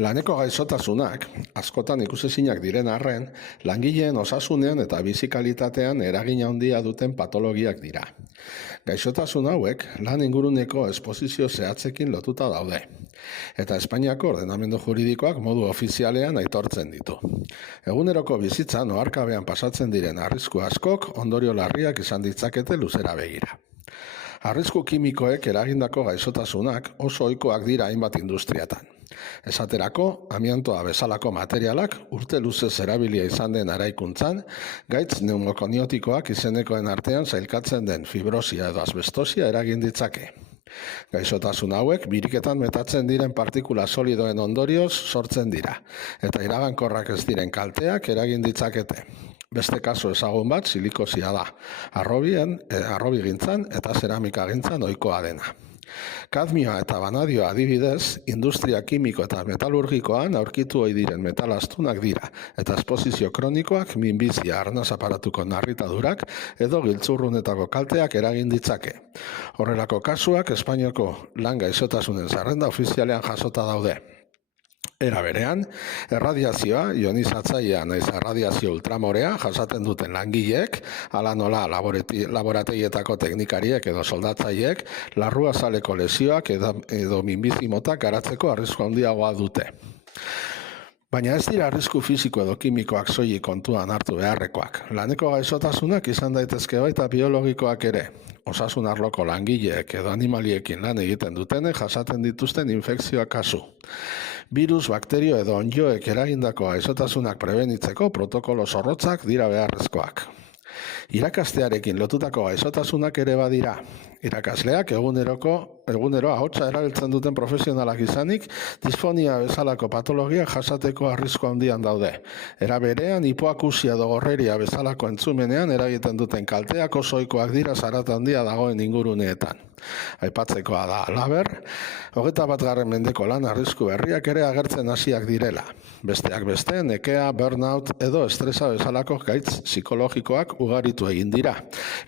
Laneko gaixotasunak, askotan ikusezinak diren arren, langileen osasunean eta bizikalitatean eragin handia duten patologiak dira. Gaixotasun hauek lan inguruneko esposizio zehatzekin lotuta daude, eta Espainiako ordenamendu juridikoak modu ofizialean aitortzen ditu. Eguneroko bizitzan oharkabean pasatzen diren arrisku askok ondorio larriak izan ditzakete luzera begira. Arrisku kimikoek eragindako gaixotasunak oso ohikoak dira hainbat industriatan. Esaterako, amiantoa bezalako materialak urte luzez erabilia izan den eraikuntzan, gaitz pneumokoniotikoak izenekoen artean sailkatzen den fibrosia edo asbestosia eragin ditzake. Gaixotasun hauek biriketan metatzen diren partikula solidoen ondorioz sortzen dira, eta iragankorrak ez diren kalteak eragin ditzakete. Beste kasu ezagun bat silikosia da, harrobigintzan eta zeramikagintzan ohikoa dena. Kadmioa eta banadioa adibidez, industria kimiko eta metalurgikoan aurkitu ohi diren metal astunak dira, eta esposizio kronikoak minbizia arnaz aparatuko narritadurak edo giltzurrunetako kalteak eragin ditzake. Horrelako kasuak Espainiako lan gaixotasunen zerrenda ofizialean jasota daude. Era berean, erradiazioa, ionizatzailea naiz erradiazio ultramorea jasaten duten langileek, hala nola laborategietako teknikariek edo soldatzaileek, larruazaleko lesioak edo minbizi motak garatzeko arrisku handiagoa dute. Baina ez dira arrisku fisiko edo kimikoak soilik kontuan hartu beharrekoak. Laneko gaixotasunak izan daitezke baita biologikoak ere. Osasun arloko langileek edo animaliekin lan egiten dutenek jasaten dituzten infekzioak kasu. Virus, bakterio edo onddoek eragindako gaixotasunak prebenitzeko protokolo zorrotzak dira beharrezkoak. Irakastearekin lotutako gaixotasunak ere badira. Irakasleak egunero ahotsa erabiltzen duten profesionalak izanik, disfonia bezalako patologiak jasateko arrisku handian daude. Era berean, hipoakusia edo gorreria bezalako entzumenean eragiten duten kalteak oso ohikoak dira zarat handia dagoen inguruneetan. Aipatzekoa da halaber, 21. mendeko lan arrisku berriak ere agertzen hasiak direla. Besteak beste, nekea, burnout edo estresa bezalako gaitz psikologikoak ugaritu egin dira.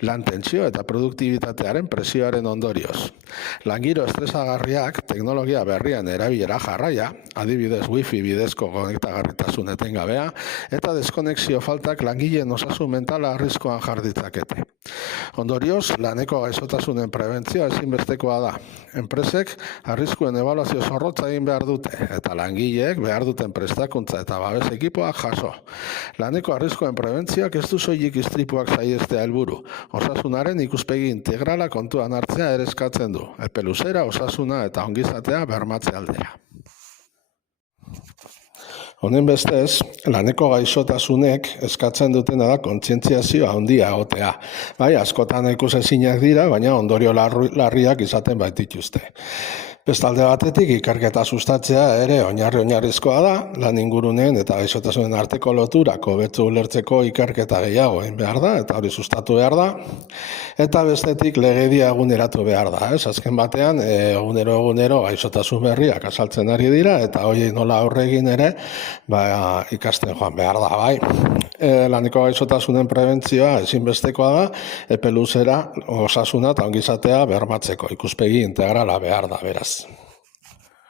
Lan tentsio eta produktibitatearen presioaren ondorioz. Langiro estresagarriak teknologia berrian erabilera jarraia, adibidez wifi bidezko konektagarritasun etengabea, eta deskonexio faltak langileen osasun mentala arriskuan jar ditzakete. Ondorioz, laneko gaixotasunen prebentzioa ezinbestekoa da. Enpresek arriskuen ebaluazio zorrotza egin behar dute, eta langileek behar duten prestakuntza eta babes ekipoak jaso. Laneko arriskuen prebentzioak ez du soilik istripuak saihestea helburu. Osasunaren ikuspegi integrala kontuan hartzea ere eskatzen du, epe luzera, osasuna eta ongizatea bermatze aldera. Honen bestez, laneko gaixotasunek eskatzen dutena da kontzientziazio handia egotea. Bai, askotan ikusezinak dira, baina ondorio larriak izaten baitituzte. Bestalde batetik, ikerketa sustatzea ere oinarrizkoa da, lan inguruneen eta gaixotasunen arteko loturak hobetu ulertzeko ikerketa gehiago egin behar da, eta hori sustatu behar da, eta bestetik legedia eguneratu behar da. Azken batean, egunero gaixotasun berriak azaltzen ari dira, eta hori nola aurre egin ere, ikasten joan behar da, bai. Laneko gaixotasunen prebentzioa ezinbestekoa da, epe luzera osasuna eta ongizatea bermatzeko ikuspegi integrala behar da, beraz.